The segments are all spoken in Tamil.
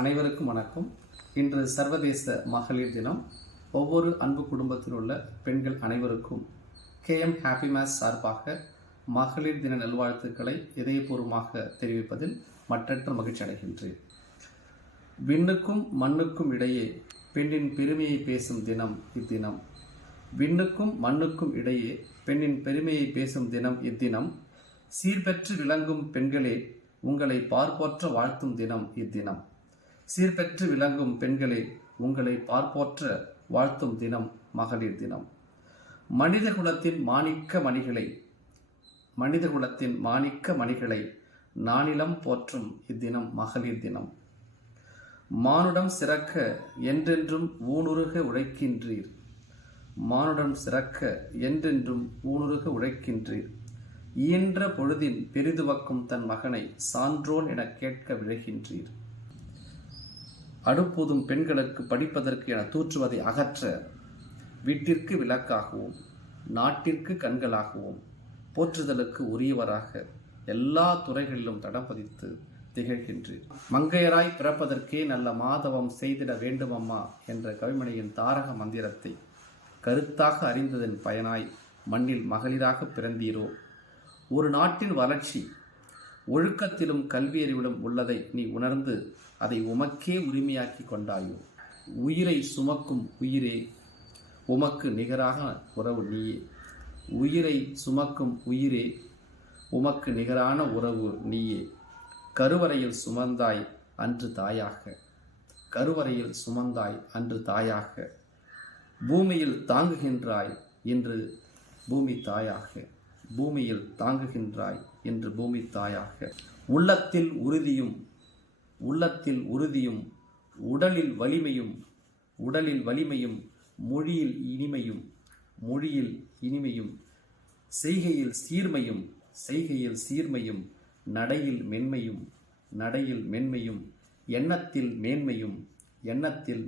அனைவருக்கும் வணக்கம். இன்று சர்வதேச மகளிர் தினம். ஒவ்வொரு அன்பு குடும்பத்தில் உள்ள பெண்கள் அனைவருக்கும் KM ஹாப்பி மேஸ் சார்பாக மகளிர் தின நல்வாழ்த்துக்களை இதயபூர்வமாக தெரிவிப்பதில் மற்றற்ற மகிழ்ச்சி அடைகின்றேன். விண்ணுக்கும் மண்ணுக்கும் இடையே பெண்ணின் பெருமையை பேசும் தினம் இத்தினம். விண்ணுக்கும் மண்ணுக்கும் இடையே பெண்ணின் பெருமையை பேசும் தினம் இத்தினம். சீர்பெற்று விளங்கும் பெண்களே, உங்களை பார்ப்போற்ற வாழ்த்தும் தினம் இத்தினம். சீர்பெற்று விளங்கும் பெண்களே, உங்களை பார்ப்போற்ற வாழ்த்தும் தினம் மகளிர் தினம். மனிதகுலத்தின் மாணிக்க மணிகளை நானிலம் போற்றும் இத்தினம் மகளிர் தினம். மானுடம் சிறக்க என்றென்றும் ஊனுருக உழைக்கின்றீர். மானுடம் சிறக்க என்றென்றும் ஊனுருக உழைக்கின்றீர். இயன்ற பொழுதின் பெரிதுவக்கும் தன் மகனை சான்றோன் என கேட்க விழைகின்றீர். அடுப்பூதும் பெண்களுக்கு படிப்பதற்கு என தூற்றுவதை அகற்ற வீட்டிற்கு விளக்காகவும் நாட்டிற்கு கண்களாகவும் போற்றுதலுக்கு உரியவராக எல்லா துறைகளிலும் தடம் பதித்து திகழ்கின்றீர். மங்கையராய் பிறப்பதற்கே நல்ல மாதவம் செய்திட வேண்டுமம்மா என்ற கவிமணியின் தாரக மந்திரத்தை கருத்தாக அறிந்ததன் பயனாய் மண்ணில் மகளிராக பிறந்தீரோ. ஒரு நாட்டின் வளர்ச்சி ஒழுக்கத்திலும் கல்வியறிவிலும் உள்ளதை நீ உணர்ந்து அதை உமக்கே உரிமையாக்கி கொண்டாயோ. உயிரை சுமக்கும் உயிரே, உமக்கு நிகராக உறவு நீயே. உயிரை சுமக்கும் உயிரே, உமக்கு நிகரான உறவு நீயே. கருவறையில் சுமந்தாய் அன்று தாயாக. கருவறையில் சுமந்தாய் அன்று தாயாக. பூமியில் தாங்குகின்றாய் இன்று பூமி தாயாக. பூமியில் தாங்குகின்றாய் என்று பூமி தாயாக. உள்ளத்தில் உறுதியும் உடலில் வலிமையும் மொழியில் இனிமையும் செய்கையில் சீர்மையும் நடையில் மென்மையும் எண்ணத்தில்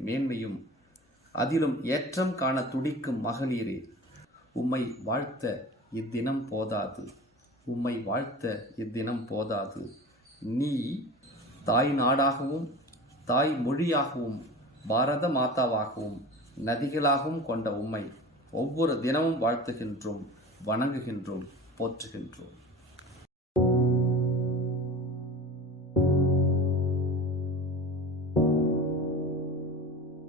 மேன்மையும் அதிலும் ஏற்றம் காண துடிக்கும் மகளிரே, உம்மை வாழ்த்த இத்தினம் போதாது. நீ தாய் நாடாகவும் தாய் மொழியாகவும் பாரத மாதாவாகவும் நதிகளாகவும் கொண்ட உம்மை ஒவ்வொரு தினமும் வாழ்த்துகின்றோம், வணங்குகின்றோம், போற்றுகின்றோம்.